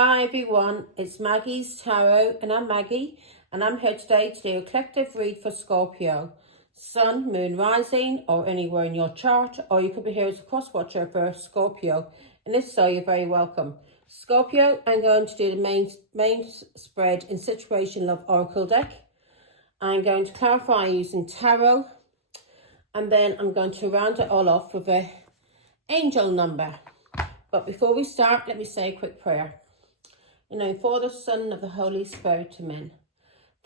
Hi everyone, it's Maggie's Tarot and I'm Maggie and I'm here today to do a collective read for Scorpio. Sun, Moon, Rising or anywhere in your chart, or you could be here as a cross watcher for Scorpio, and if so, you're very welcome. Scorpio, I'm going to do the main spread in Situation Love Oracle deck. I'm going to clarify using Tarot, and then I'm going to round it all off with a angel number. But before we start, let me say a quick prayer. In the name of the Father, Son, of the Holy Spirit, amen.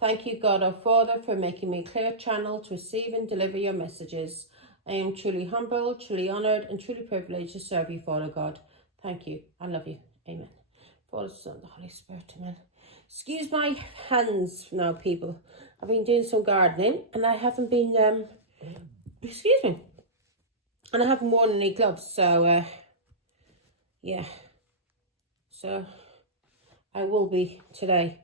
Thank you, God our Father, for making me a clear channel to receive and deliver your messages. I am truly humbled, truly honoured, and truly privileged to serve you, Father God. Thank you. I love you. Amen. Father, Son, the Holy Spirit, amen. Excuse my hands now, people. I've been doing some gardening, and I haven't been, excuse me. And I haven't worn any gloves, so, yeah. So I will be today,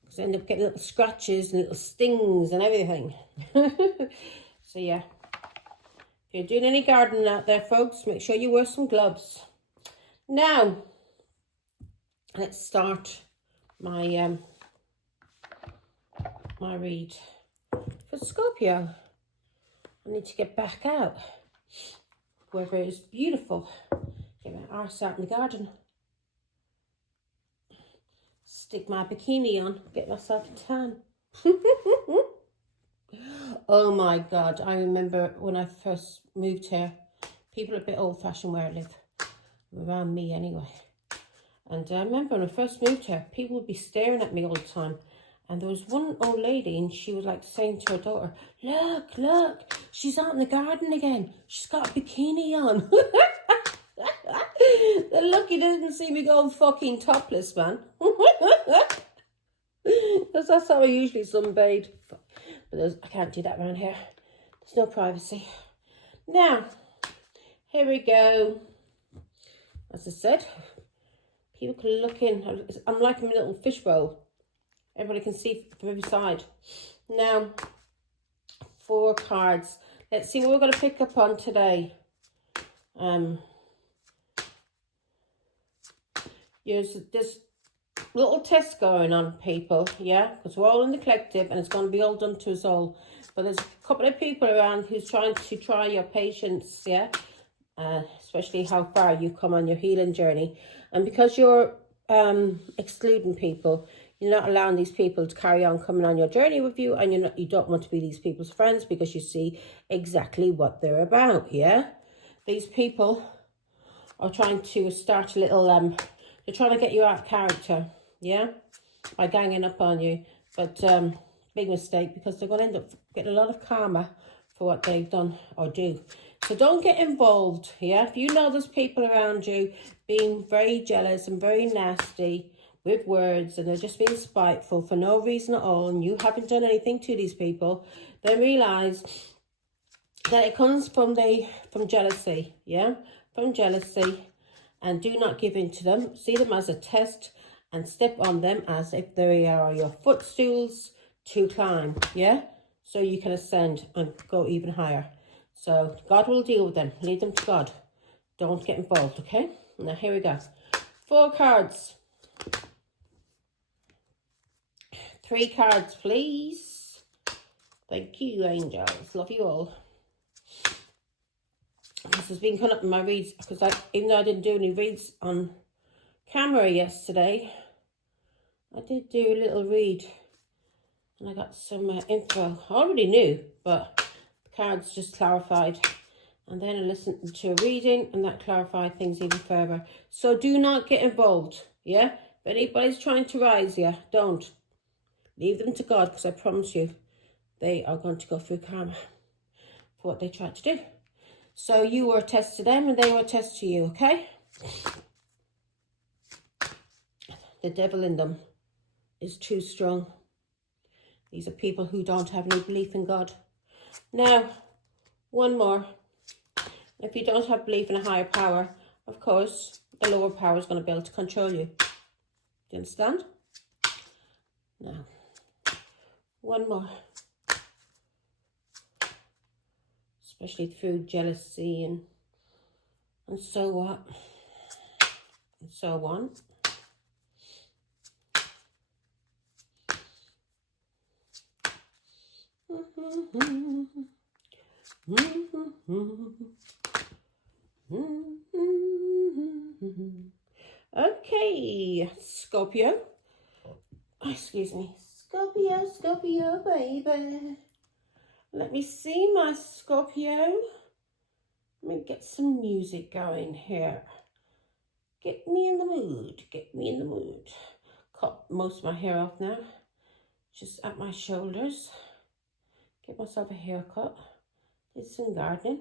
because I end up getting little scratches and little stings and everything. So yeah, if you're doing any gardening out there, folks, make sure you wear some gloves. Now, let's start my my read for Scorpio. I need to get back out, wherever it is beautiful. Get my arse out in the garden. Stick my bikini on, get myself a tan. Oh my God, I remember when I first moved here, people are a bit old-fashioned where I live, around me anyway. And I remember when I first moved here, people would be staring at me all the time. And there was one old lady, and she was like saying to her daughter, look, she's out in the garden again. She's got a bikini on. They're lucky they didn't see me going fucking topless, man. Because that's how I usually sunbathe. But I can't do that around here. There's no privacy. Now, here we go. As I said, people can look in. I'm like a little fishbowl. Everybody can see from every side. Now, 4 cards. Let's see what we're going to pick up on today. There's this little test going on, people, yeah, because we're all in the collective and it's going to be all done to us all. But there's a couple of people around who's trying to try your patience, yeah, especially how far you've come on your healing journey. And because you're excluding people, you're not allowing these people to carry on coming on your journey with you, and you don't want to be these people's friends because you see exactly what they're about, yeah. These people are trying to start a little they're trying to get you out of character, yeah, by ganging up on you. But big mistake, because they're going to end up getting a lot of karma for what they've done or do. So don't get involved, yeah. If you know there's people around you being very jealous and very nasty with words, and they're just being spiteful for no reason at all, and you haven't done anything to these people, then realise that it comes from jealousy, yeah, from jealousy. And do not give in to them. See them as a test and step on them as if they are your footstools to climb, yeah? So you can ascend and go even higher. So God will deal with them. Leave them to God. Don't get involved, okay? Now here we go. 4 cards. 3 cards, please. Thank you, angels. Love you all. This has been coming up in my reads, because even though I didn't do any reads on camera yesterday, I did do a little read and I got some info. I already knew, but the cards just clarified. And then I listened to a reading and that clarified things even further. So do not get involved, yeah? If anybody's trying to rise you, don't. Leave them to God, because I promise you, they are going to go through karma for what they tried to do. So you were a test to them and they were a test to you, okay? The devil in them is too strong. These are people who don't have any belief in God. Now, one more. If you don't have belief in a higher power, of course, the lower power is going to be able to control you. Do you understand? Now, one more. Especially through jealousy and so what, and so on. Okay, Scorpio. Excuse me. Scorpio, Scorpio, baby. Let me see my Scorpio. Let me get some music going here. Get me in the mood. Get me in the mood. Cut most of my hair off now. Just at my shoulders. Get myself a haircut. Did some gardening.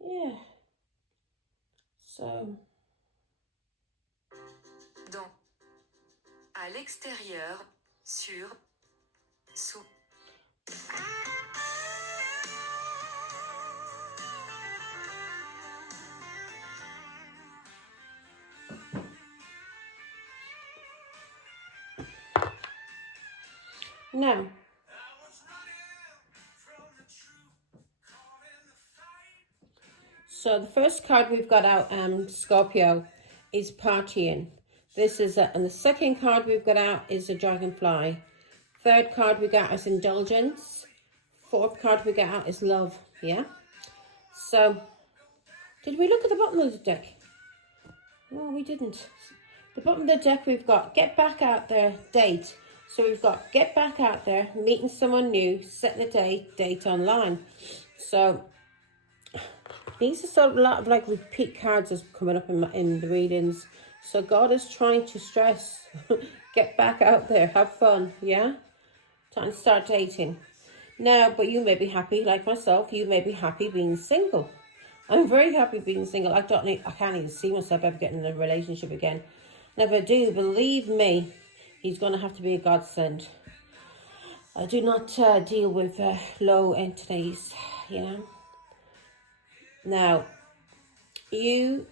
Yeah. So. Dans. À l'extérieur. Sur. Sous. Now. So the first card we've got out, Scorpio, is partying. This is and the second card we've got out is a dragonfly. Third card we got is indulgence. Fourth card we got out is love. Yeah. So, did we look at the bottom of the deck? No, we didn't. The bottom of the deck we've got get back out there, date. So we've got get back out there, meeting someone new, setting a date online. So these are sort of a lot of like repeat cards that's coming up in the readings. So God is trying to stress, get back out there, have fun, yeah? Time to start dating. Now, but you may be happy, like myself, you may be happy being single. I'm very happy being single. I can't even see myself ever getting in a relationship again. And if I do, believe me, he's going to have to be a godsend. I do not deal with low entities, you know. Now, you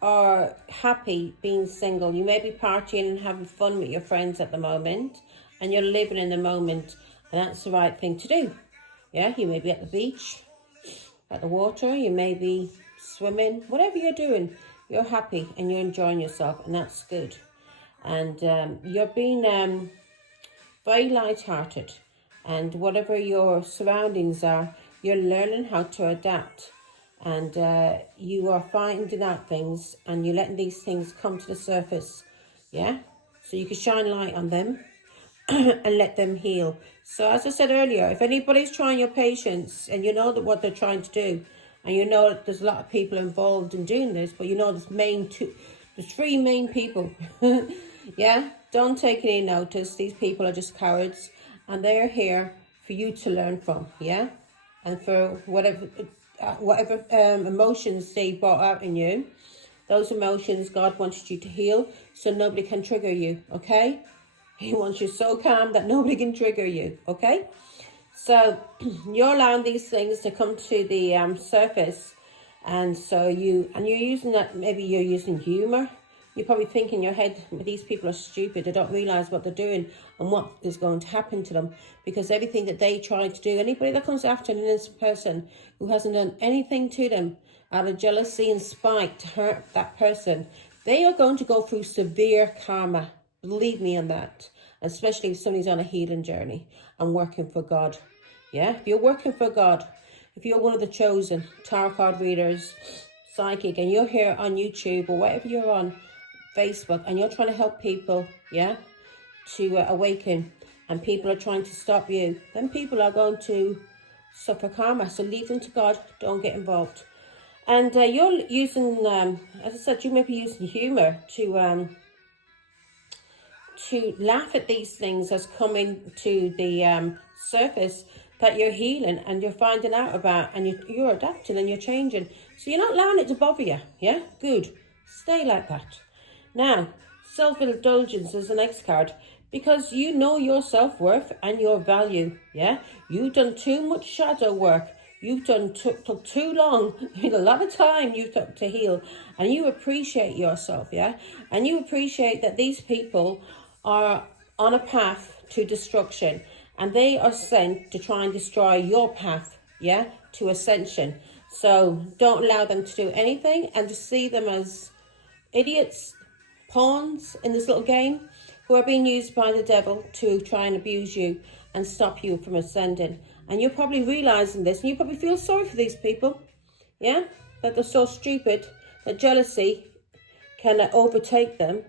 are happy being single. You may be partying and having fun with your friends at the moment, and you're living in the moment, and that's the right thing to do. Yeah, you may be at the beach, at the water, you may be swimming, whatever you're doing, you're happy and you're enjoying yourself, and that's good. And you're being very light-hearted, and whatever your surroundings are, you're learning how to adapt. And you are finding out things, and you're letting these things come to the surface, yeah? So you can shine light on them and let them heal. So as I said earlier, if anybody's trying your patience and you know that what they're trying to do, and you know that there's a lot of people involved in doing this, but you know there's three main people, yeah? Don't take any notice. These people are just cowards, and they're here for you to learn from, yeah? And for whatever emotions they brought out in you, those emotions God wanted you to heal, so nobody can trigger you, okay? He wants you so calm that nobody can trigger you, okay? So you're allowing these things to come to the surface, and so you're using that. Maybe you're using humor. You're probably thinking in your head, these people are stupid. They don't realize what they're doing and what is going to happen to them, because everything that they try to do, anybody that comes after an innocent person who hasn't done anything to them out of jealousy and spite to hurt that person, they are going to go through severe karma. Believe me on that. Especially if somebody's on a healing journey and working for God. Yeah, if you're working for God, if you're one of the chosen tarot card readers, psychic, and you're here on YouTube or whatever you're on, Facebook, and you're trying to help people, yeah, to awaken, and people are trying to stop you, then people are going to suffer karma. So leave them to God. Don't get involved. And you're using, as I said, you may be using humor to laugh at these things as coming to the surface that you're healing and you're finding out about, and you're adapting and you're changing. So you're not allowing it to bother you, yeah? Good. Stay like that. Now, self-indulgence is the next card, because you know your self-worth and your value, yeah? You've done too much shadow work. You've done took too long, a lot of time you took to heal, and you appreciate yourself, yeah? And you appreciate that these people are on a path to destruction, and they are sent to try and destroy your path, yeah, to ascension. So don't allow them to do anything, and just see them as idiots, pawns in this little game, who are being used by the devil to try and abuse you and stop you from ascending. And you're probably realizing this, and you probably feel sorry for these people, yeah, that they're so stupid that jealousy can overtake them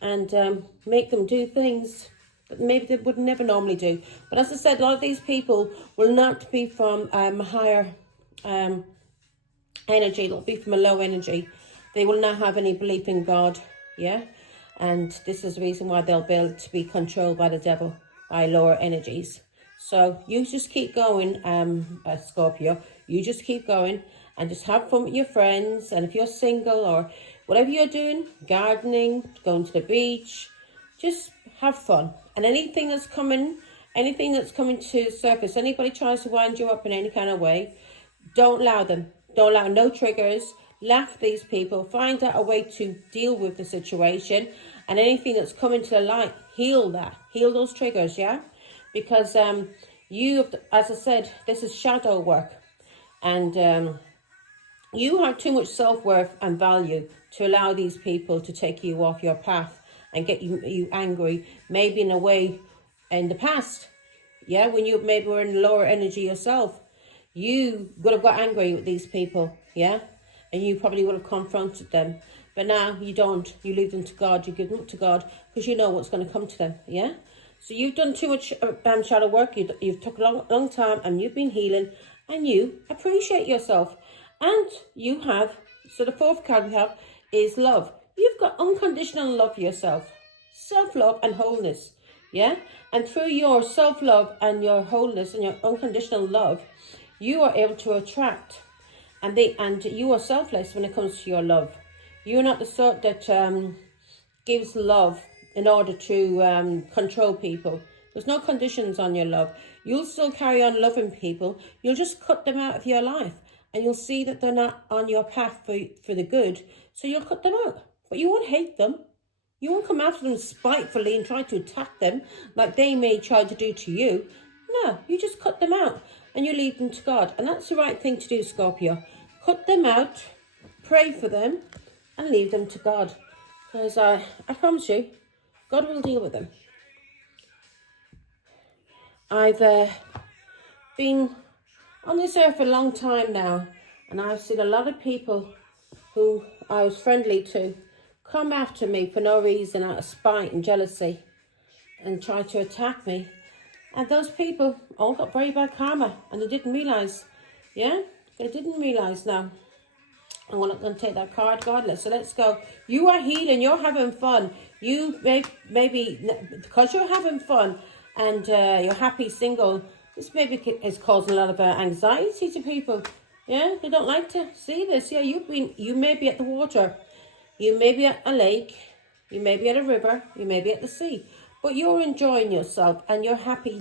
and make them do things that maybe they would never normally do. But as I said, a lot of these people will not be from higher energy. They'll be from a low energy. They will not have any belief in God, yeah. And this is the reason why they'll be able to be controlled by the devil, by lower energies. So you just keep going, Scorpio. You just keep going and just have fun with your friends. And if you're single or whatever you're doing, gardening, going to the beach, just have fun. And anything that's coming to the surface, anybody tries to wind you up in any kind of way, don't allow them. Don't allow no triggers. Laugh at these people. Find out a way to deal with the situation. And anything that's coming to the light, heal that. Heal those triggers, yeah? Because you, as I said, this is shadow work. And you have too much self-worth and value to allow these people to take you off your path and get you angry. Maybe in a way in the past, yeah, when you maybe were in lower energy yourself. You would have got angry with these people, yeah? And you probably would have confronted them. But now you don't. You leave them to God. You give them to God because you know what's going to come to them, yeah? So you've done too much shadow work. You've took a long time and you've been healing and you appreciate yourself. And you have, so the fourth card we have is love. You've got unconditional love for yourself. Self-love and wholeness, yeah? And through your self-love and your wholeness and your unconditional love, you are able to attract, and you are selfless when it comes to your love. You're not the sort that gives love in order to control people. There's no conditions on your love. You'll still carry on loving people. You'll just cut them out of your life, and you'll see that they're not on your path for the good. So you'll cut them out, but you won't hate them. You won't come after them spitefully and try to attack them like they may try to do to you. No, you just cut them out. And you leave them to God. And that's the right thing to do, Scorpio. Cut them out, pray for them, and leave them to God. Because I promise you, God will deal with them. I've been on this earth for a long time now. And I've seen a lot of people who I was friendly to come after me for no reason out of spite and jealousy and try to attack me. And those people all got very bad karma and they didn't realise, yeah? They didn't realise now. I'm not going to take that card, godless. So let's go. You are healing. You're having fun. You maybe because you're having fun and you're happy single, this maybe is causing a lot of anxiety to people. Yeah, they don't like to see this. Yeah, you may be at the water. You may be at a lake. You may be at a river. You may be at the sea. But you're enjoying yourself and you're happy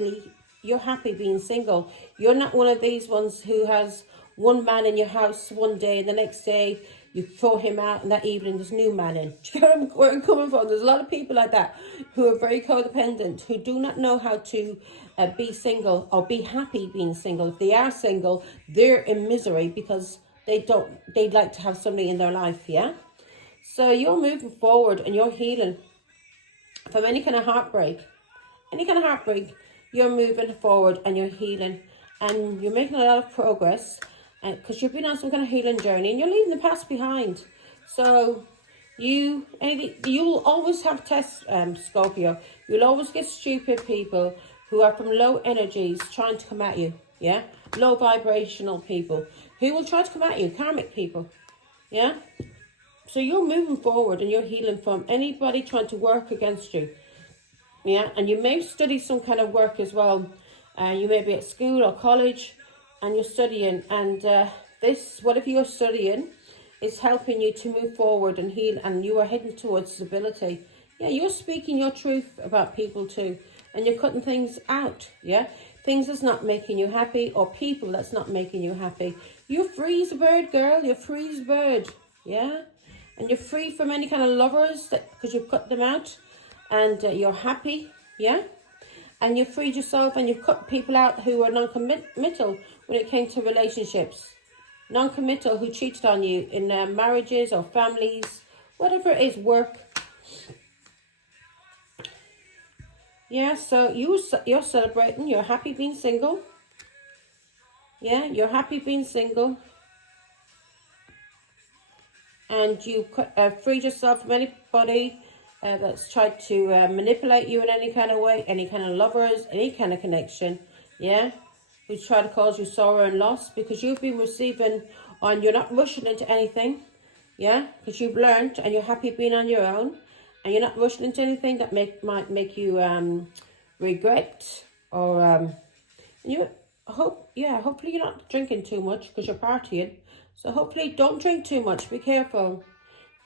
being single. You're not one of these ones who has one man in your house one day and the next day you throw him out and that evening there's a new man in. Do you know where I'm coming from? There's a lot of people like that who are very codependent, who do not know how to be single or be happy being single. If they are single, they're in misery because they'd like to have somebody in their life, yeah? So you're moving forward and you're healing from any kind of heartbreak. You're moving forward and you're healing and you're making a lot of progress because you've been on some kind of healing journey and you're leaving the past behind. So you'll always have tests, Scorpio. You'll always get stupid people who are from low energies trying to come at you, yeah? Low vibrational people who will try to come at you, karmic people, yeah? So you're moving forward and you're healing from anybody trying to work against you. Yeah, and you may study some kind of work as well. You may be at school or college and you're studying. And whatever you're studying is helping you to move forward and heal. And you are heading towards stability. Yeah, you're speaking your truth about people too. And you're cutting things out, yeah? Things that's not making you happy or people that's not making you happy. You're free as a bird, girl. You're free as a bird, yeah? And you're free from any kind of lovers because you've cut them out. And you're happy, yeah? And you've freed yourself and you've cut people out who were non-committal when it came to relationships. Non-committal who cheated on you in marriages or families, whatever it is, work. Yeah, so you're celebrating. You're happy being single. Yeah, you're happy being single. And you freed yourself from anybody that's tried to manipulate you in any kind of way, any kind of lovers, any kind of connection, yeah, who's tried to cause you sorrow and loss, because you've been receiving, and you're not rushing into anything, yeah, because you've learned and you're happy being on your own, and you're not rushing into anything that might make you regret, or you hopefully you're not drinking too much because you're partying. So hopefully don't drink too much. Be careful.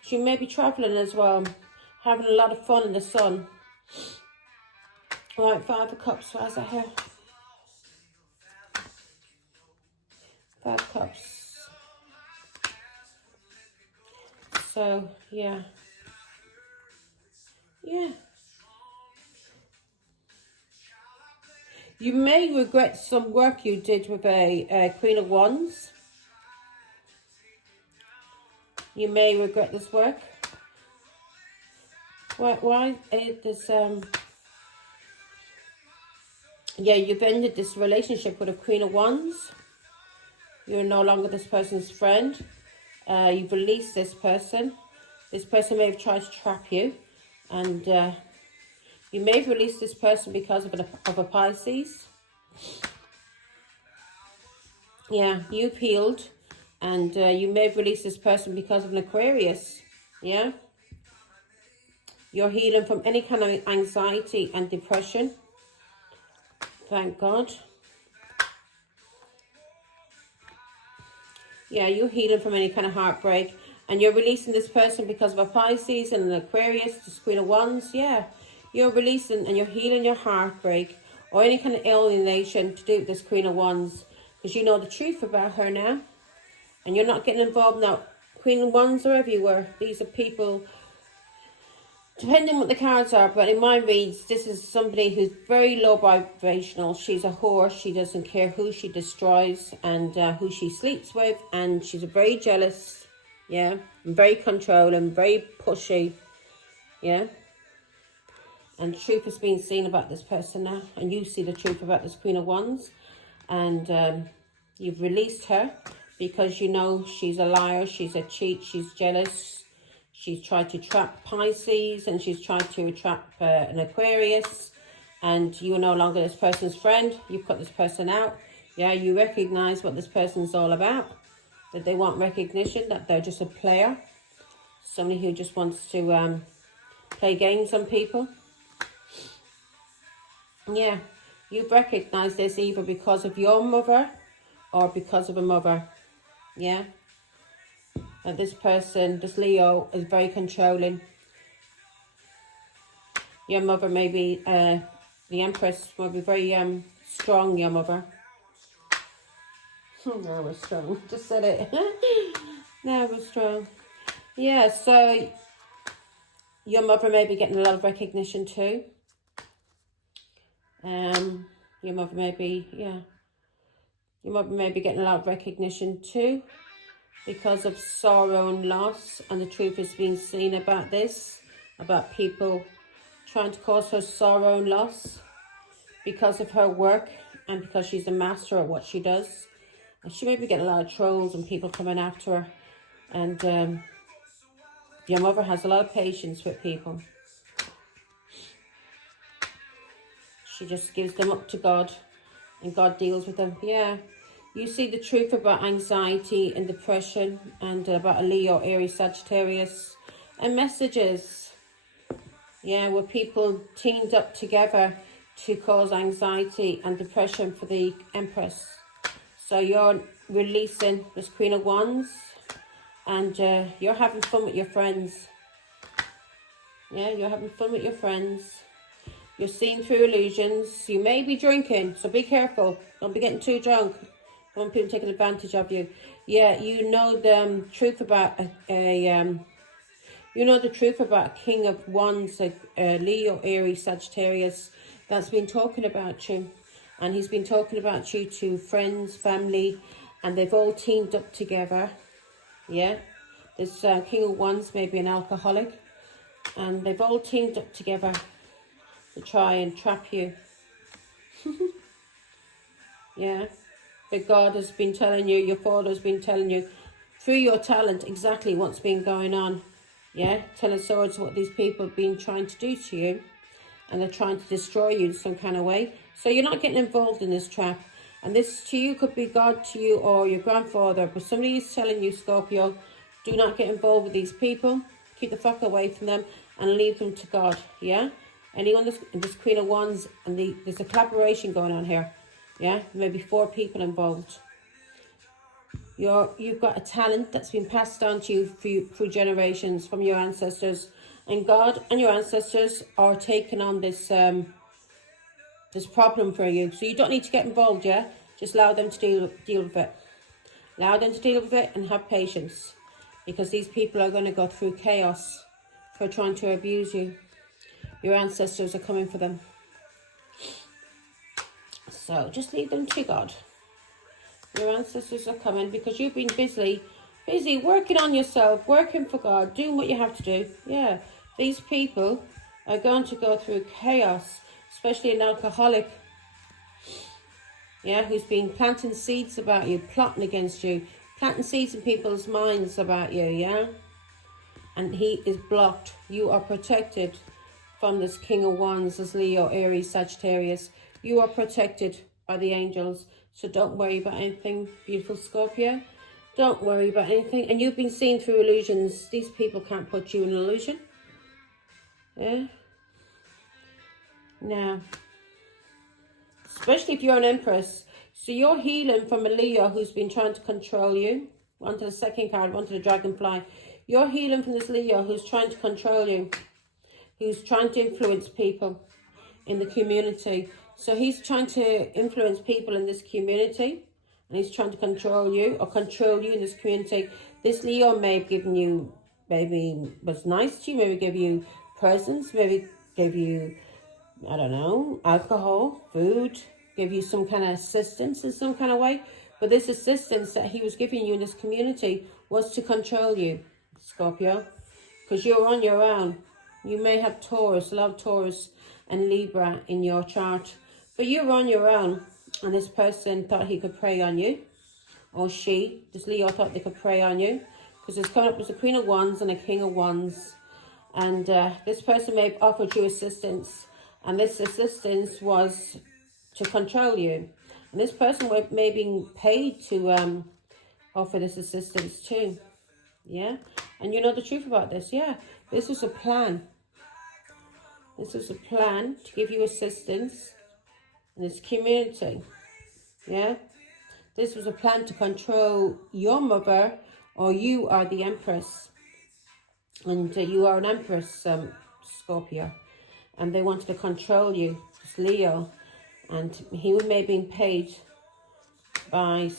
You may be traveling as well, having a lot of fun in the sun. Right, 5 of Cups. Where's that here? 5 Cups. So yeah. You may regret some work you did with a Queen of Wands. You may regret this work. Why there's yeah, you've ended this relationship with a Queen of Wands. You're no longer this person's friend. You've released this person. This person may have tried to trap you, and you may have released this person because of a Pisces. Yeah, you've healed, and you may have released this person because of an Aquarius. Yeah. You're healing from any kind of anxiety and depression. Thank God. Yeah, you're healing from any kind of heartbreak. And you're releasing this person because of a Pisces and an Aquarius, the Queen of Wands. Yeah, you're releasing and you're healing your heartbreak or any kind of alienation to do with this Queen of Wands. Because you know the truth about her now. And you're not getting involved now. Queen of Wands are everywhere. These are people, depending on what the cards are, but in my reads, this is somebody who's very low vibrational. She's a whore. She doesn't care who she destroys and who she sleeps with. And she's very jealous, yeah, and very controlling, very pushy, yeah. And the truth has been seen about this person now. And you see the truth about this Queen of Wands. And you've released her because you know she's a liar, she's a cheat, she's jealous. She's tried to trap Pisces and she's tried to trap an Aquarius, and you're no longer this person's friend. You've cut this person out. Yeah, you recognize what this person's all about, that they want recognition, that they're just a player, somebody who just wants to play games on people. Yeah, you've recognized this either because of your mother or because of a mother. Yeah. This person, this Leo, is very controlling. Your mother may be, the Empress will be very strong, your mother. No, we're strong. Just said it. No, we're strong. Yeah, so your mother may be getting a lot of recognition too. Your mother may be, yeah. Your mother may be getting a lot of recognition too, because of sorrow and loss, and the truth has been seen about this, about people trying to cause her sorrow and loss because of her work and because she's a master at what she does. And she may be getting a lot of trolls and people coming after her. And your mother has a lot of patience with people. She just gives them up to God, and God deals with them. Yeah. You see the truth about anxiety and depression, and about a Leo, Aries, Sagittarius, and messages. Yeah, where people teamed up together to cause anxiety and depression for the Empress. So you're releasing this Queen of Wands, and you're having fun with your friends. Yeah, you're having fun with your friends. You're seeing through illusions. You may be drinking, so be careful. Don't be getting too drunk. Don't want people taking advantage of you. Yeah, you know the truth about you know the truth about King of Wands, Leo, Aries, Sagittarius, that's been talking about you. And he's been talking about you to friends, family, and they've all teamed up together. Yeah, this King of Wands may be an alcoholic, and they've all teamed up together to try and trap you. Yeah. But God has been telling you, your Father has been telling you, through your talent, exactly what's been going on. Yeah. Ten of Swords, what these people have been trying to do to you. And they're trying to destroy you in some kind of way. So you're not getting involved in this trap. And this to you could be God to you or your grandfather. But somebody is telling you, Scorpio, do not get involved with these people. Keep the fuck away from them and leave them to God. Yeah? Anyone, this Queen of Wands, and there's a collaboration going on here. Yeah? Maybe 4 people involved. You've got a talent that's been passed on to you through generations from your ancestors. And God and your ancestors are taking on this this problem for you. So you don't need to get involved, yeah? Just allow them to deal with it. Allow them to deal with it and have patience. Because these people are going to go through chaos for trying to abuse you. Your ancestors are coming for them. So just leave them to God. Your ancestors are coming because you've been busy working on yourself, working for God, doing what you have to do. Yeah. These people are going to go through chaos, especially an alcoholic, yeah, who's been planting seeds about you, plotting against you, planting seeds in people's minds about you, yeah? And he is blocked. You are protected from this King of Wands, this Leo, Aries, Sagittarius. You are protected by the angels, so don't worry about anything, beautiful Scorpio. Don't worry about anything. And you've been seen through illusions. These people can't put you in an illusion. Yeah. Now, especially if you're an Empress. So you're healing from a Leo who's been trying to control you. On to the second card, on to the Dragonfly. You're healing from this Leo who's trying to control you. Who's trying to influence people in the community. So he's trying to influence people in this community. And he's trying to control you or control you in this community. This Leo may have given you, maybe was nice to you, maybe give you presents, maybe gave you, I don't know, alcohol, food, give you some kind of assistance in some kind of way. But this assistance that he was giving you in this community was to control you, Scorpio, because you're on your own. You may have Taurus, a lot of Taurus and Libra in your chart, but you're on your own. And this person thought he could prey on you, or this Leo thought they could prey on you, because it's coming up as a Queen of Wands and a King of Wands. And this person may have offered you assistance, and this assistance was to control you. And this person may be paid to offer this assistance too. Yeah? And you know the truth about this, yeah. This was a plan. This was a plan to give you assistance in this community. Yeah? This was a plan to control your mother, or you are the Empress. And you are an Empress, Scorpio. And they wanted to control you, this Leo. And he may have been paid by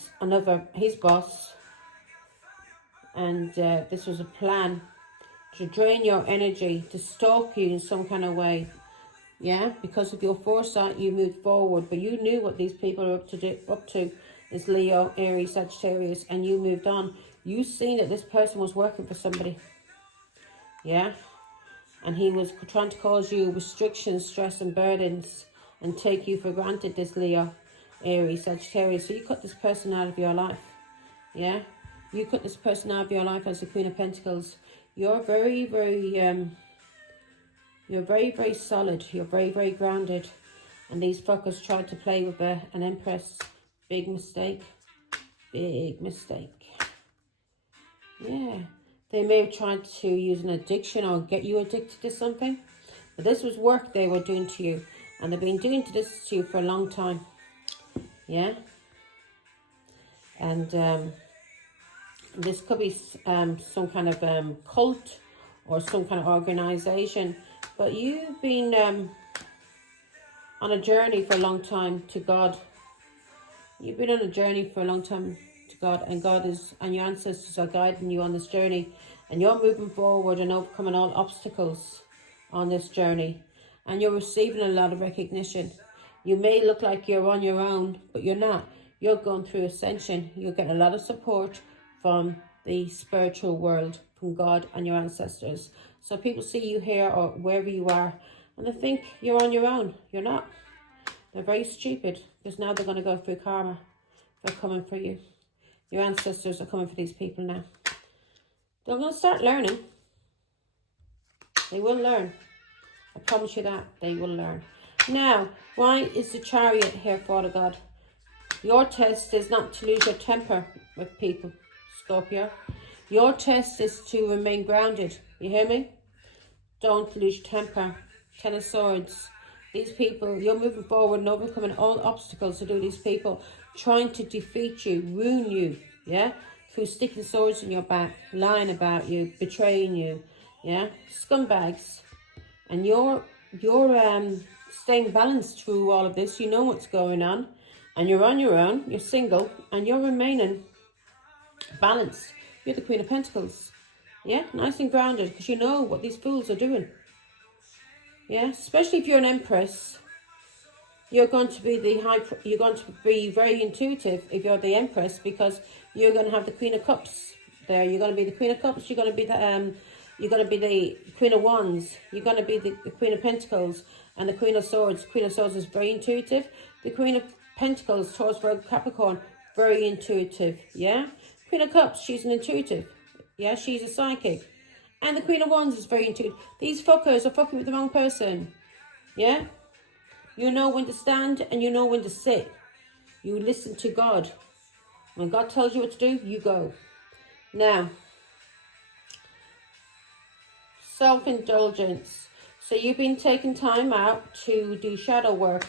his boss. And this was a plan to drain your energy, to stalk you in some kind of way. Yeah, because of your foresight, you moved forward. But you knew what these people are up to. This Leo, Aries, Sagittarius. And you moved on. You seen that this person was working for somebody. Yeah, and he was trying to cause you restrictions, stress and burdens, and take you for granted, this Leo, Aries, Sagittarius. So you cut this person out of your life. Yeah, you cut this person out of your life as the Queen of Pentacles. You're very, very solid. You're very, very grounded. And these fuckers tried to play with an Empress. Big mistake. Big mistake. Yeah. They may have tried to use an addiction or get you addicted to something. But this was work they were doing to you. And they've been doing this to you for a long time. Yeah. And this could be some kind of cult or some kind of organization. But you've been on a journey for a long time to God. You've been on a journey for a long time to God, and God is, and your ancestors are guiding you on this journey, and you're moving forward and overcoming all obstacles on this journey, and you're receiving a lot of recognition. You may look like you're on your own, but you're not. You're going through ascension. You're getting a lot of support from the spiritual world, from God and your ancestors. So people see you here or wherever you are, And they think you're on your own. You're not. They're very stupid, because now they're going to go through karma. They're coming for you. Your ancestors are coming for these people now. They're going to start learning. They will learn. I promise you that. They will learn. Now, why is the Chariot here, Father God? Your test is not to lose your temper with people, Scorpio. Your test is to remain grounded. You hear me? Don't lose your temper. Ten of Swords. These people, you're moving forward and overcoming all obstacles to do these people trying to defeat you, ruin you, yeah? Through sticking swords in your back, lying about you, betraying you, yeah? Scumbags. And you're staying balanced through all of this. You know what's going on. And you're on your own. You're single. And you're remaining balanced. You're the Queen of Pentacles. Yeah? Nice and grounded. Because you know what these fools are doing. Yeah? Especially if you're an Empress. You're going to be you're going to be very intuitive if you're the Empress. Because you're going to have the Queen of Cups there. You're going to be the Queen of Cups. You're going to be the... You're going to be the Queen of Wands. You're going to be the Queen of Pentacles and the Queen of Swords. Queen of Swords is very intuitive. The Queen of Pentacles, Taurus, Virgo, Capricorn, very intuitive. Yeah? Queen of Cups, she's an intuitive. Yeah, she's a psychic. And the Queen of Wands is very intuitive. These fuckers are fucking with the wrong person. Yeah? You know when to stand and you know when to sit. You listen to God. When God tells you what to do, you go. Now... self-indulgence. So you've been taking time out to do shadow work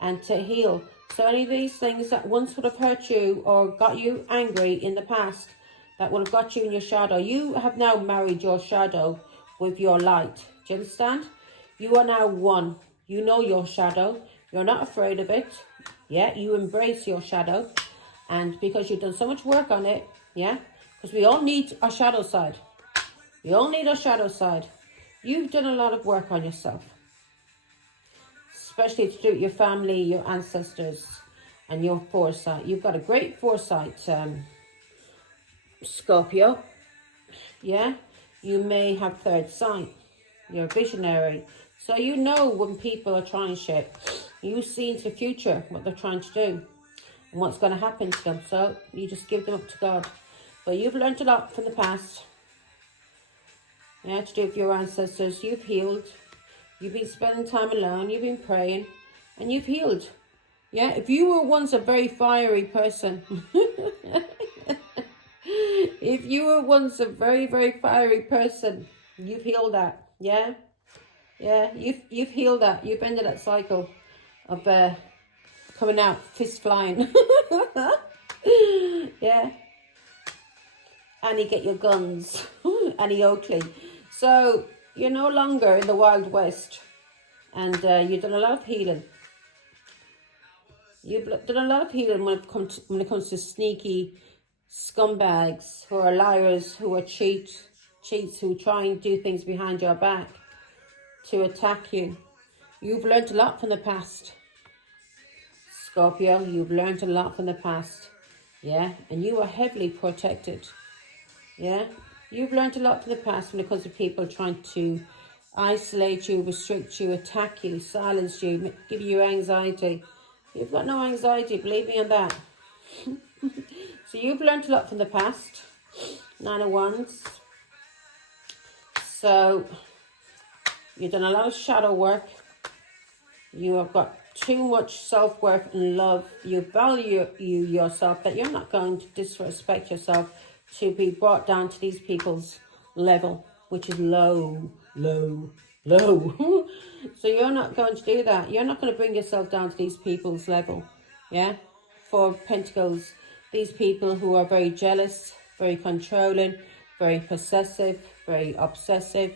and to heal. So any of these things that once would have hurt you or got you angry in the past, that would have got you in your shadow, you have now married your shadow with your light. Do you understand? You are now one. You know your shadow. You're not afraid of it. Yeah, you embrace your shadow. And because you've done so much work on it, yeah, because we all need our shadow side. We all need our shadow side. You've done a lot of work on yourself. Especially to do with your family, your ancestors, and your foresight. You've got a great foresight, Scorpio. Yeah? You may have third sight. You're a visionary. So you know when people are trying shit. You see into the future what they're trying to do. And what's going to happen to them. So you just give them up to God. But you've learned a lot from the past. Yeah, to do with your ancestors. You've healed. You've been spending time alone. You've been praying. And you've healed. Yeah, if you were once a very fiery person. If you were once a very, very fiery person. You've healed that. Yeah? Yeah, you've healed that. You've ended that cycle of coming out fist flying. Yeah. Annie, get your guns. Annie Oakley. So, you're no longer in the Wild West. And you've done a lot of healing. You've done a lot of healing when it comes to sneaky scumbags who are liars, who are cheats, who try and do things behind your back to attack you. You've learned a lot from the past. Scorpio, you've learned a lot from the past. Yeah, and you are heavily protected. Yeah, you've learned a lot from the past when it comes to people trying to isolate you, restrict you, attack you, silence you, give you anxiety. You've got no anxiety, believe me on that. So you've learned a lot from the past. 9 of Wands. So you've done a lot of shadow work. You have got too much self-worth and love. You value yourself, that you're not going to disrespect yourself to be brought down to these people's level, which is low. So you're not going to do that. You're not going to bring yourself down to these people's level. Yeah? 4 of Pentacles. These people who are very jealous, very controlling, very possessive, very obsessive.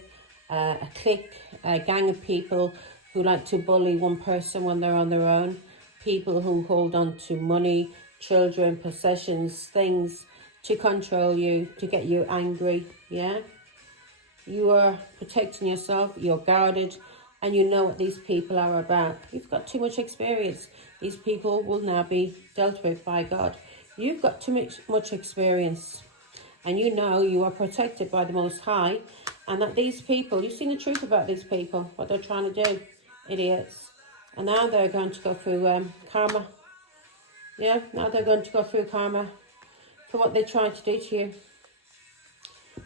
A clique, a gang of people who like to bully one person when they're on their own. People who hold on to money, children, possessions, things to control you, to get you angry. Yeah? You are protecting yourself, you're guarded, and you know what these people are about. You've got too much experience. These people will now be dealt with by God. You've got too much experience, and you know you are protected by the Most High, And that these people, you've seen the truth about these people, what they're trying to do, idiots. And now they're going to go through karma. Yeah, now they're going to go through karma for what they tried to do to you.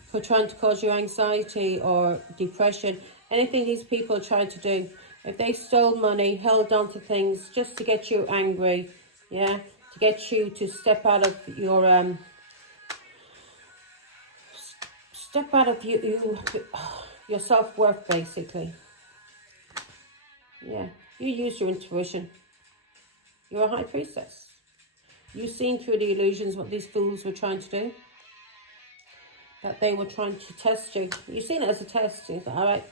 For trying to cause you anxiety or depression. Anything these people tried to do. If they stole money, held on to things just to get you angry, yeah, to get you to step out of your your self-worth, basically. Yeah, you use your intuition. You're a high priestess. You've seen through the illusions what these fools were trying to do. That they were trying to test you. You've seen it as a test. You thought, all right.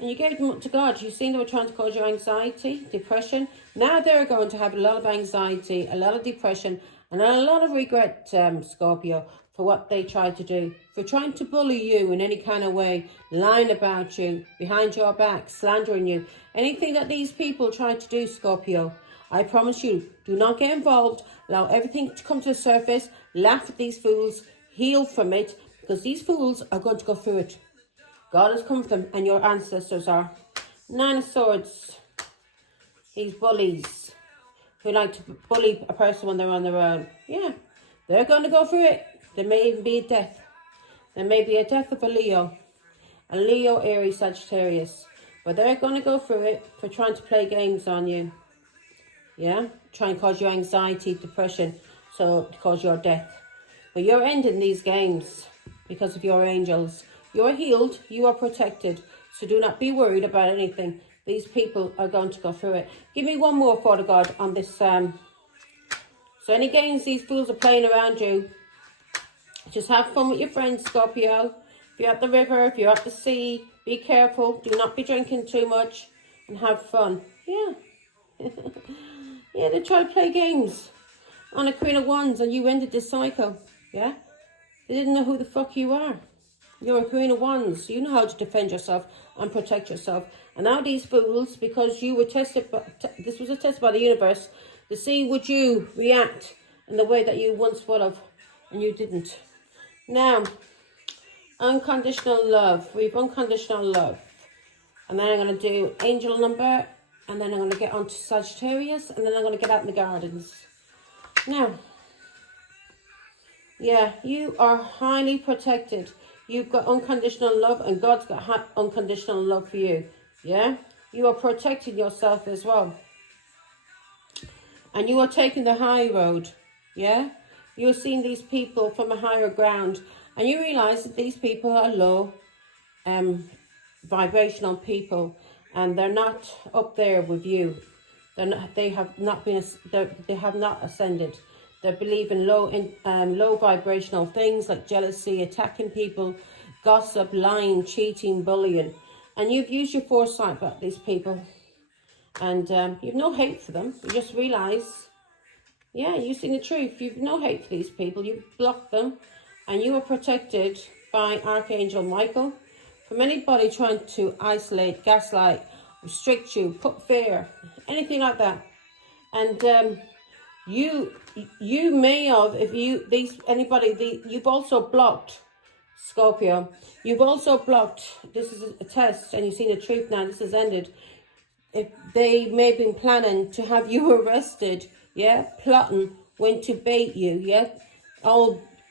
And you gave them up to God. You've seen they were trying to cause you anxiety, depression. Now they're going to have a lot of anxiety, a lot of depression, and a lot of regret, Scorpio, for what they tried to do. For trying to bully you in any kind of way, lying about you, behind your back, slandering you. Anything that these people tried to do, Scorpio, I promise you, do not get involved. Allow everything to come to the surface. Laugh at these fools. Heal from it. Because these fools are going to go through it. God has come for them, and your ancestors are. 9 of Swords. These bullies who like to bully a person when they're on their own. Yeah, they're going to go through it. There may even be a death. There may be a death of a Leo, Aries, Sagittarius. But they're going to go through it for trying to play games on you. Yeah, try and cause you anxiety, depression, so to cause your death. But you're ending these games. Because of your angels. You are healed. You are protected. So do not be worried about anything. These people are going to go through it. Give me one more, Father God, on this. So any games these fools are playing around you, just have fun with your friends, Scorpio. If you're at the river, if you're at the sea, be careful. Do not be drinking too much and have fun. Yeah. Yeah, they try to play games on a Queen of Wands and you ended this cycle. Yeah. They didn't know who the fuck you are. You're a Queen of Wands. You know how to defend yourself and protect yourself. And now these fools, because you were tested, this was a test by the universe, to see would you react in the way that you once would have, and you didn't. Now, unconditional love. We have unconditional love. And then I'm going to do angel number, and then I'm going to get on to Sagittarius, and then I'm going to get out in the gardens. Now, yeah, you are highly protected. You've got unconditional love and God's got unconditional love for you. Yeah? You are protecting yourself as well. And you are taking the high road. Yeah? You're seeing these people from a higher ground. And you realise that these people are low vibrational people. And they're not up there with you. They have not ascended. They believe in low vibrational things like jealousy, attacking people, gossip, lying, cheating, bullying. And you've used your foresight about these people. And you've no hate for them. You just realise, yeah, you've seen the truth. You've no hate for these people. You've blocked them. And you are protected by Archangel Michael from anybody trying to isolate, gaslight, restrict you, put fear, anything like that. And you may have, if you, you've also blocked, Scorpio, you've also blocked, this is a test and you've seen the truth now, this has ended. If they may have been planning to have you arrested, yeah, plotting when to bait you, yeah.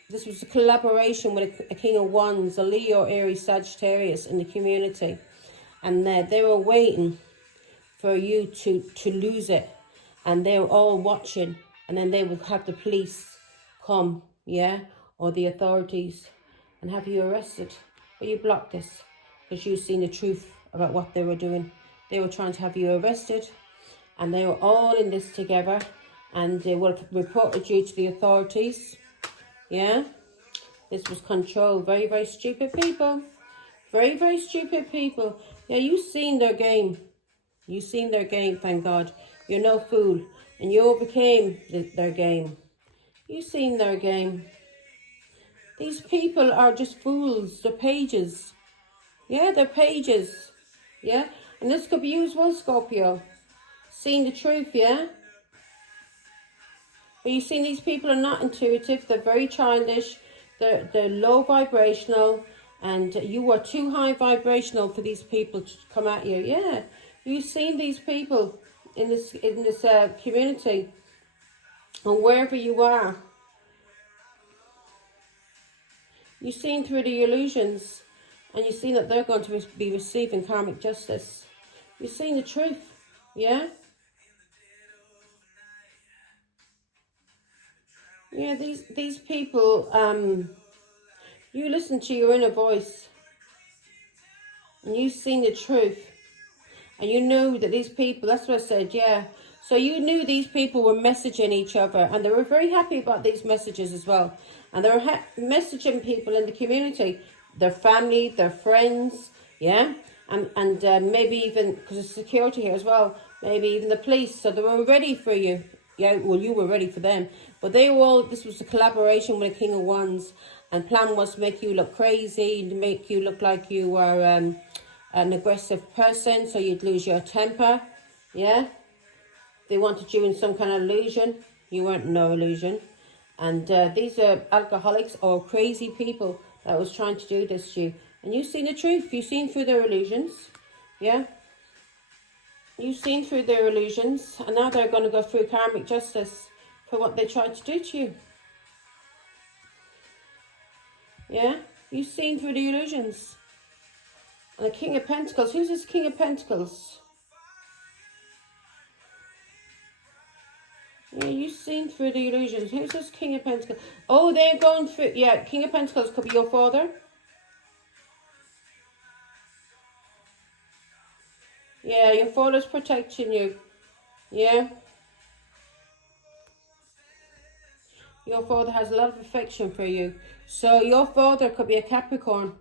This was a collaboration with a King of Wands, a Leo, Aries, Sagittarius in the community. And they were waiting for you to lose it. And they were all watching. And then they would have the police come, yeah, or the authorities, and have you arrested. But you blocked this because you've seen the truth about what they were doing. They were trying to have you arrested, and they were all in this together, and they would have reported you to the authorities, yeah. This was control. Very, very stupid people. Very, very stupid people. Yeah, you've seen their game. You've seen their game, thank God. You're no fool. And you overcame their game. You've seen their game. These people are just fools. They're pages. Yeah, they're pages. Yeah? And this could be you as well, Scorpio. Seeing the truth, yeah? But you've seen these people are not intuitive. They're very childish. They're low vibrational. And you were too high vibrational for these people to come at you. Yeah, you've seen these people in this community, and wherever you are, you've seen through the illusions, and you've seen that they're going to be receiving karmic justice. You've seen the truth, yeah? Yeah, these people, you listen to your inner voice, and you've seen the truth, and you knew that these people, that's what I said, yeah. So you knew these people were messaging each other, and they were very happy about these messages as well. And they were messaging people in the community, their family, their friends, yeah? And maybe even, because of security here as well, maybe even the police. So they were ready for you. Yeah, well, you were ready for them. But they were all, this was a collaboration with the King of Wands. And plan was to make you look crazy, to make you look like you were an aggressive person, so you'd lose your temper, yeah? They wanted you in some kind of illusion. You weren't no illusion. And these are alcoholics or crazy people that was trying to do this to you. And you've seen the truth. You've seen through their illusions. Yeah? You've seen through their illusions. And now they're going to go through karmic justice for what they tried to do to you. Yeah? You've seen through the illusions. And the King of Pentacles. Who's this King of Pentacles? Yeah, you've seen through the illusions. Who's this King of Pentacles? Oh, they're going through... Yeah, King of Pentacles could be your father. Yeah, your father's protecting you. Yeah. Your father has a lot of affection for you. So your father could be a Capricorn.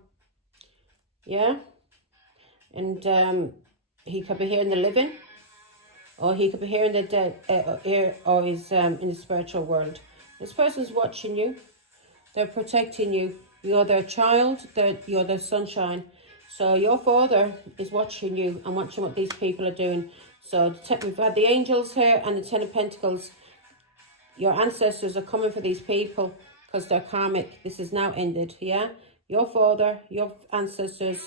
Yeah. And he could be here in the living. Or he could be here in the dead, or he's in the spiritual world. This person's watching you. They're protecting you. You're their child. You're their sunshine. So your father is watching you and watching what these people are doing. So we've had the angels here and the Ten of Pentacles. Your ancestors are coming for these people because they're karmic. This is now ended, yeah? Your father, your ancestors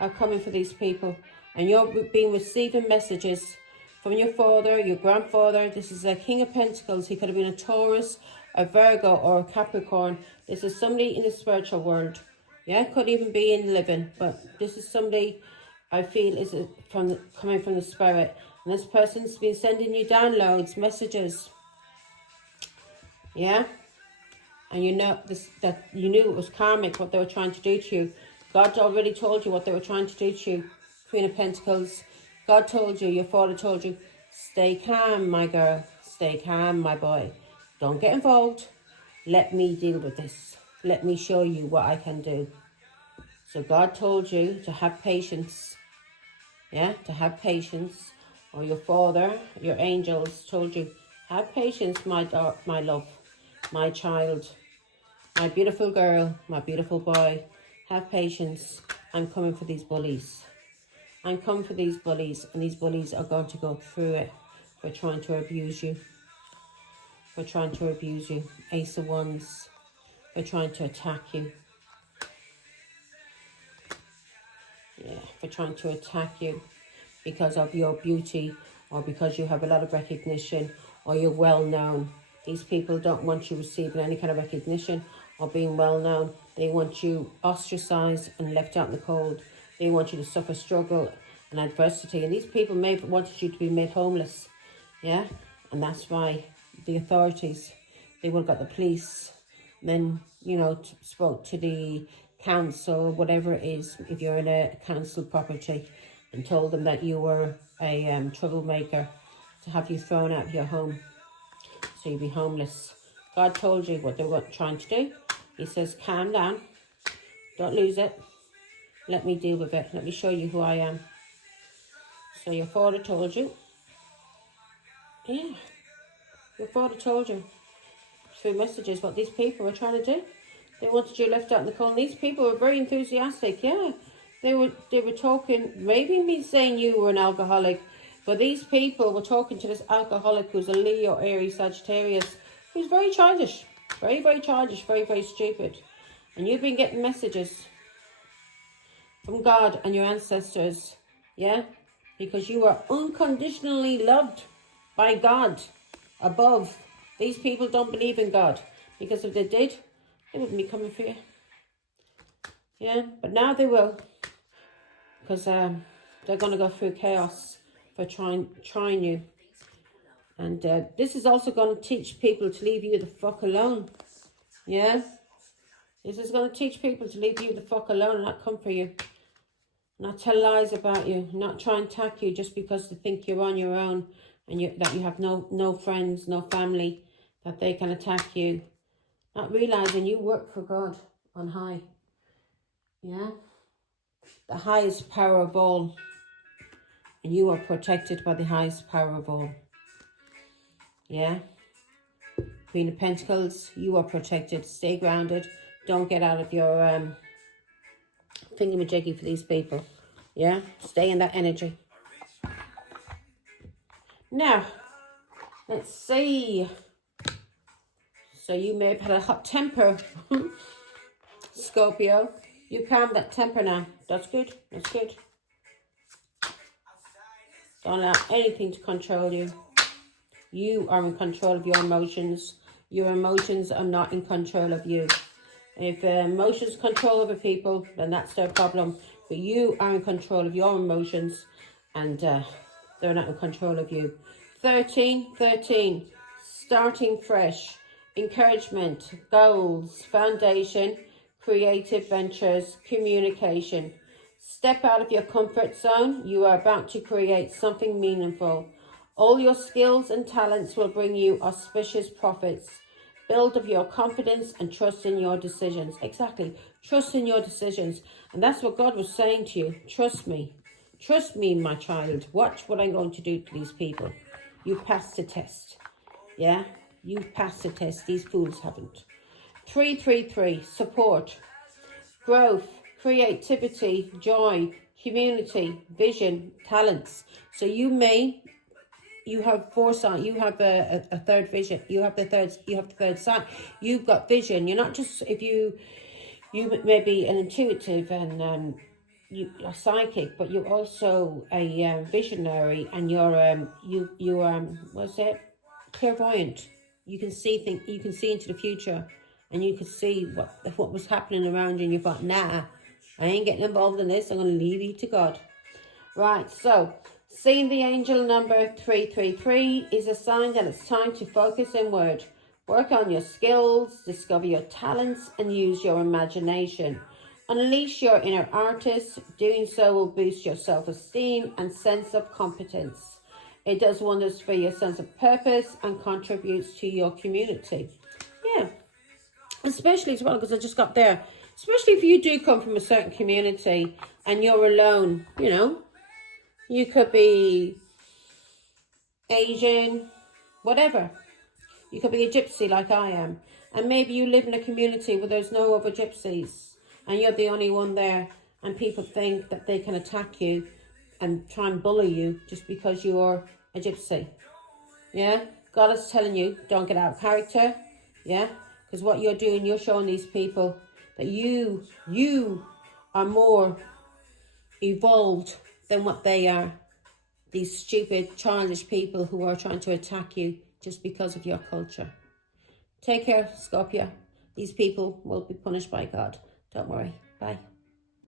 are coming for these people. And you're receiving messages from your father, your grandfather. This is a King of Pentacles. He could have been a Taurus, a Virgo, or a Capricorn. This is somebody in the spiritual world. Yeah, could even be in living. But this is somebody I feel is coming from the spirit. And this person's been sending you downloads, messages. Yeah? And you know that you knew it was karmic, what they were trying to do to you. God already told you what they were trying to do to you. Queen of Pentacles. God told you, your father told you, stay calm, my girl. Stay calm, my boy. Don't get involved. Let me deal with this. Let me show you what I can do. So God told you to have patience. Yeah, to have patience. Or your father, your angels told you, have patience, my love, my child, my beautiful girl, my beautiful boy. Have patience. I'm coming for these bullies. I'm coming for these bullies, and these bullies are going to go through it for trying to abuse you. For trying to abuse you. Ace of Wands. For trying to attack you. Yeah, for trying to attack you because of your beauty, or because you have a lot of recognition, or you're well known. These people don't want you receiving any kind of recognition or being well known. They want you ostracized and left out in the cold. They want you to suffer struggle and adversity. And these people may have wanted you to be made homeless. Yeah? And that's why the authorities, they would have got the police. Then, you know, spoke to the council, whatever it is, if you're in a council property, and told them that you were a troublemaker, to have you thrown out of your home. So you'd be homeless. God told you what they were trying to do. He says, calm down. Don't lose it. Let me deal with it. Let me show you who I am. So your father told you. Yeah. Your father told you through messages what these people were trying to do. They wanted you left out in the cold. These people were very enthusiastic. Yeah. They were talking, maybe me saying you were an alcoholic, but these people were talking to this alcoholic who's a Leo, Aries, Sagittarius, who's very childish. Very, very childish. Very, very stupid. And you've been getting messages. from God and your ancestors. Yeah? Because you are unconditionally loved by God above. These people don't believe in God. Because if they did, they wouldn't be coming for you. Yeah? But now they will. Because they're going to go through chaos for trying you. And this is also going to teach people to leave you the fuck alone. Yeah? This is going to teach people to leave you the fuck alone and not come for you. Not tell lies about you. Not try and attack you just because they think you're on your own. And that you have no friends, no family. That they can attack you. Not realising you work for God on high. Yeah? The highest power of all. And you are protected by the highest power of all. Yeah? Queen of Pentacles, you are protected. Stay grounded. Don't get out of your thingamajiggy for these people. Yeah? Stay in that energy. Now, let's see. So you may have had a hot temper, Scorpio. You calm that temper now. That's good. That's good. Don't allow anything to control you. You are in control of your emotions. Your emotions are not in control of you. If emotions control other people, then that's their problem. But you are in control of your emotions, and they're not in control of you. 13, starting fresh, encouragement, goals, foundation, creative ventures, communication. Step out of your comfort zone. You are about to create something meaningful. All your skills and talents will bring you auspicious profits. Build up your confidence and trust in your decisions. Exactly. Trust in your decisions. And that's what God was saying to you. Trust me. Trust me, my child. Watch what I'm going to do to these people. You've passed the test. Yeah? You've passed the test. These fools haven't. 333. Support. Growth. Creativity. Joy. Community. Vision. Talents. So you have foresight. You have a third vision. You have the third sight. You've got vision. You're not just, if you may be an intuitive and you are psychic, but you're also a visionary, and you're what's it? Clairvoyant. You can see things. You can see into the future, and you can see what was happening around you. And you thought, nah, I ain't getting involved in this. I'm going to leave you to God. Right. So, seeing the angel number 333 is a sign that it's time to focus inward. Work on your skills, discover your talents, and use your imagination. Unleash your inner artist. Doing so will boost your self-esteem and sense of competence. It does wonders for your sense of purpose and contributes to your community. Yeah. Especially as well, because I just got there. Especially if you do come from a certain community and you're alone, you know. You could be Asian, whatever. You could be a gypsy like I am. And maybe you live in a community where there's no other gypsies. And you're the only one there. And people think that they can attack you and try and bully you just because you're a gypsy. Yeah? God is telling you, don't get out of character. Yeah? Because what you're doing, you're showing these people that you are more evolved than what they are. These stupid, childish people who are trying to attack you just because of your culture. Take care, Scorpio. These people will be punished by God. Don't worry. Bye.